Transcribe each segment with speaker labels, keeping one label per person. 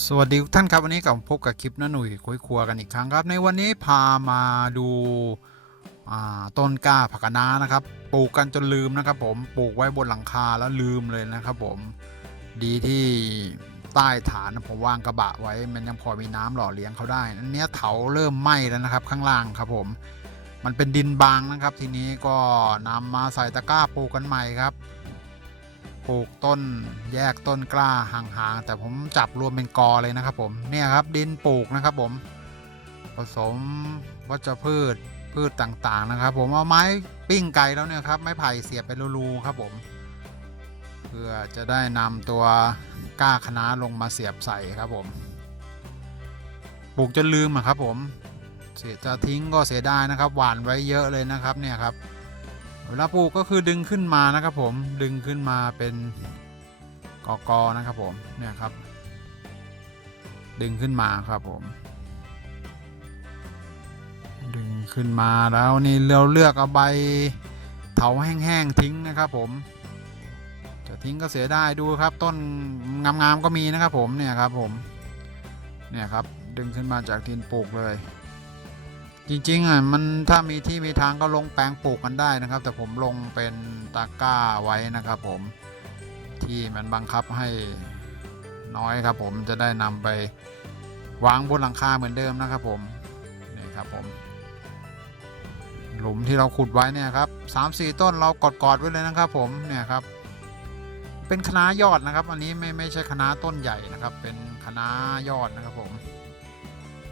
Speaker 1: สวัสดีทุกท่านครับวันนี้กลับพบกับคลิปน้าหนุ่ยคุยครัวกันอีกครั้งครับ ในวันนี้พามาดูาต้นกล้าผักนานะครับปลูกกันจนลืมนะครับ ผมปลูกไว้บนหลังคาแล้วลืมเลยนะครับ ผมดีที่ใต้ฐานผมวางกระบะไว้ มันยังพอมีน้ำหล่อเลี้ยงเขาได้อันนี้เถาเริ่มไหม้แล้วนะครับ ข้างล่างครับ ผม มันเป็นดินบางนะครับ ทีนี้ก็นำมาใส่ตะกร้าปลูกกันใหม่ครับ ปลูกต้นแยกต้นกล้าห่างๆ แต่ผมจับรวมเป็นกอเลยนะครับผมเนี่ยครับดินปลูกนะครับผม ผสมวัชพืชพืชต่างๆนะครับ ผมเอาไม้ปิ้งไก่แล้วเนี่ยครับไม้ไผ่เสียบไปรูๆครับผม เพื่อจะได้นำตัวก้าคณะลงมาเสียบใส่ครับผมปลูกจนลืมอะครับผมเสียจะทิ้งก็เสียดายนะครับ หวานไว้เยอะเลยนะครับเนี่ยครับ เวลาปลูกก็คือดึงขึ้นมานะครับผมดึงขึ้นมาเป็นกอกอนะครับผมเนี่ยครับ ดึงขึ้นมาครับผม ดึงขึ้นมาแล้วนี่เราเลือกเอาใบเถาแห้งๆทิ้งนะครับผมจะทิ้งก็เสียได้ดูครับ ต้นงามๆก็มีนะครับผมเนี่ยครับผมเนี่ยครับดึงขึ้นมาจากดินปลูกเลย จริงๆอะมันถ้ามีที่มีทางก็ลงแปลงปลูกกันได้นะครับ แต่ผมลงเป็นตะกร้าไว้นะครับ ผมที่มันบังคับให้น้อยครับ ผมจะได้นำไปวางบนหลังคาเหมือนเดิมนะครับ ผมนี่ครับผม หลุมที่เราขุดไว้เนี่ยครับสามสี่ต้นเรากอดๆไว้เลยนะครับ ผมเนี่ยครับ เป็นคณะยอดนะครับ อันนี้ไม่ไม่ใช่คณะต้นใหญ่นะครับ เป็นคณะยอดนะครับผม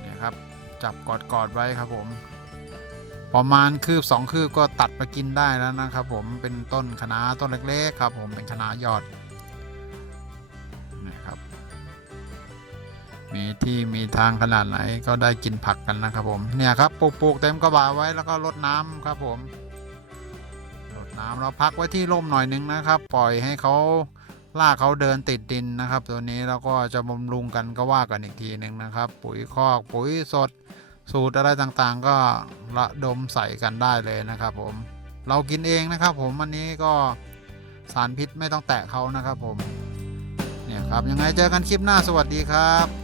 Speaker 1: เนี่ยครับ จับกอดกอดไว้ครับผมประมาณคืบสองคืบก็ตัดไปกินได้แล้วนะครับ ผมเป็นต้นคะน้าต้นเล็กๆ ครับ ผมเป็นคะน้ายอดนะครับ มีที่มีทางขนาดไหนก็ได้กินผักกันนะครับ ผมเนี่ยครับปลูกๆเต็มกระบะไว้แล้วก็รดน้ำครับผมรดน้ำเราพักไว้ที่ร่มหน่อยนึงนะครับ ปล่อยให้เขา ลากเขาเดินติดดินนะครับ ตัวนี้แล้วก็จะบำรุงกันก็ว่ากันอีกทีหนึ่งนะครับ ปุ๋ยคอกปุ๋ยสด สูตรอะไรต่างๆ ก็ระดมใส่กันได้เลยนะครับ ผมเรากินเองนะครับ ผมอันนี้ก็สารพิษไม่ต้องแตะเขานะครับ ผมเนี่ยครับยังไงเจอกันคลิปหน้าสวัสดีครับ